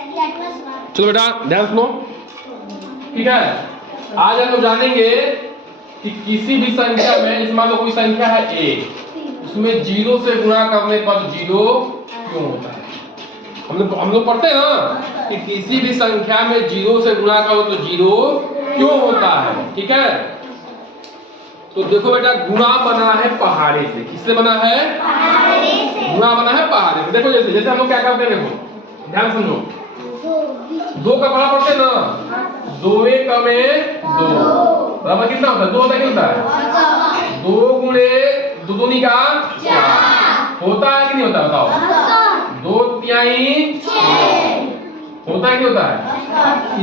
चलो बेटा ध्यान सुनो, ठीक है। आज हम लोग जानेंगे कि किसी भी संख्या में, जैसे मान लो कोई संख्या है a, उसमें 0 से गुणा करने पर 0 क्यों होता है। हम लोग पढ़ते हैं ना कि किसी भी संख्या में 0 से गुणा करो तो 0 क्यों होता है, ठीक है। तो देखो बेटा, गुणा बना है पहाड़े से। किससे बना है? पहाड़े से। गुणा बना है पहाड़े से। देखो जैसे हम लोग क्या करते हैं, देखो ध्यान समझो। 2 का पढ़ा पढ़ते ना, 2 एक में 2 बराबर कितना होता है? 2 होता है, कितना होता है? 2 गुणे 2 दूनी का 4 होता है कि नहीं होता? बताओ। 2 तिहाई 6 होता है कि होता है?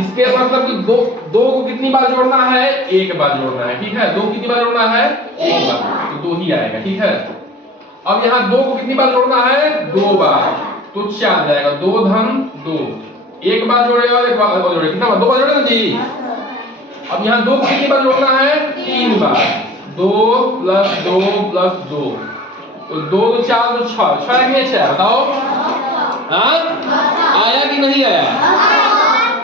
इसके मतलब कि 2 को कितनी बार जोड़ना है? 1 बार जोड़ना है, ठीक है। 2 कितनी बार जोड़ना है? 1 बार, तो 2 ही आएगा, ठीक है। अब यहाँ 2 को कितनी बार जोड़ना है? 2 बार, तो 4 जाएगा। 2 धन 2, 1 बार जोड़ेगा और 1 बार जोड़ेगा, कितना बार? 2 बार जोड़ेगा जी। अब यहाँ 2 को कितनी बार जोड़ना है? 3 बार। 2 + 2 + 2, तो 2 तो 4 तो 6, 6 में 6, बताओ। हाँ, आया कि नहीं आया?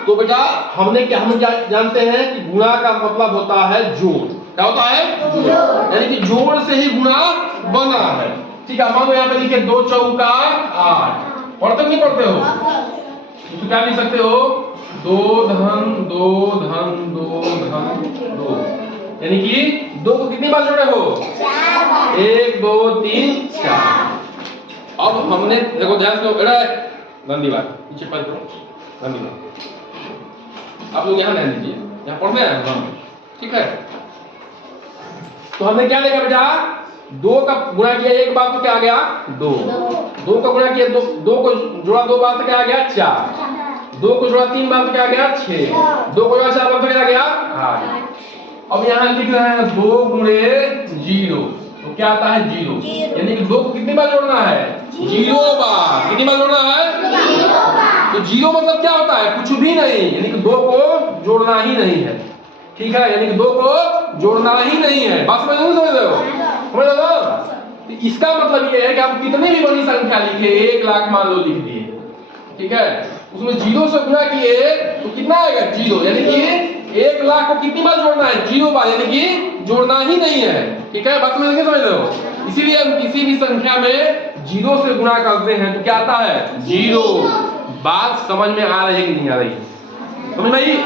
तो बेटा हम क्या जानते हैं कि गुणा का मतलब होता है जोड़। क्या होता है? जोड़, यानी कि जोड़ से ही गुणा बना है, ठीक है। मान लो यहाँ पे लिखे 2 चौका 8, पढ़ते नहीं पढ़ते हो? तो क्या लिख सकते हो? 2 धन 2 धन 2 धन 2, यानी कि 2 को कितनी बार जोड़े हो? 4 बार। 1 2 3 4। अब हमने देखो ध्यान से बेटा, धन्यवाद, पीछे पर करो, धन्यवाद। आप लोग यहाँ ध्यान दीजिए, यहाँ पढ़ने आए हैं, ठीक है। तो हमने क्या देखा बेटा? 2 का गुणा किया 1 बार तो क्या आ गया? 2। 2 का गुणा किया 2 को जोड़ा 2 बार तो क्या आ गया? 4। 2 को जोड़ा 3 बार तो क्या आ गया? 6। 2 को जोड़ा 4 बार तो क्या आ गया? 8। अब यहाँ लिख रहे हैं 2 गुणे 0, तो क्या आता है? 0, यानी कि 2 को कितनी बार जोड़ना है? 0 बार। कितनी बार जोड़ना है? 0 बार। तो 0 मतलब क्या होता है? कुछ भी नहीं, यानी कि 2 को जोड़ना ही नहीं है, ठीक है। यानी कि 2 को जोड़ना ही नहीं है। बात समझ रहे हो? समझ लो। तो इसका मतलब ये है कि आप कितनी भी बड़ी संख्या लिखे, 1 लाख मान लो लिख दिए, ठीक है, उसमें 0 से गुणा किए तो कितना आएगा? 0, यानी कि 1 लाख को कितनी बार जोड़ना है? 0 बार, यानी कि जोड़ना ही नहीं है, ठीक है। बात समझ रहे हो? इसीलिए हम किसी भी संख्या में 0 से गुणा करते हैं तो क्या आता है? 0। बात समझ में आ रही है कि नहीं आ रही? समझ में आई?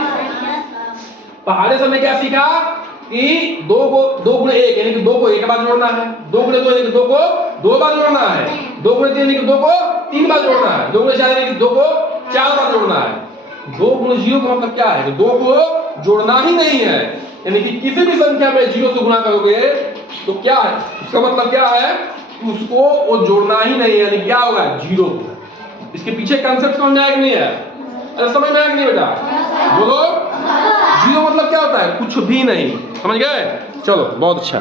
पहाड़े से हमने क्या सीखा कि 2 गुणे 1, यानी कि 2 को 1 बार जोड़ना है। 2 गुणे 2, यानी कि 2 को 2 बार जोड़ना है। 2 गुणे 3, यानी कि 2 को 3 बार जोड़ना है। 2 गुणे 4, यानी कि 2 को 4 बार जोड़ना है। 2 गुणे 0 का मतलब क्या है? 2 को जोड़ना ही नहीं है, यानी कि किसी भी संख्या में 0 से गुणा करोगे तो क्या है? उसका मतलब क्या है? उसको वो जोड़ना ही नहीं है, यानी क्या होगा? 0। इसके पीछे कंसेप्ट समझ में आया कि नहीं है? अरे समझ में आया कि नहीं बेटा? बोलो। 0 मतलब क्या होता है? कुछ भी नहीं। समझ गए? चलो, बहुत अच्छा।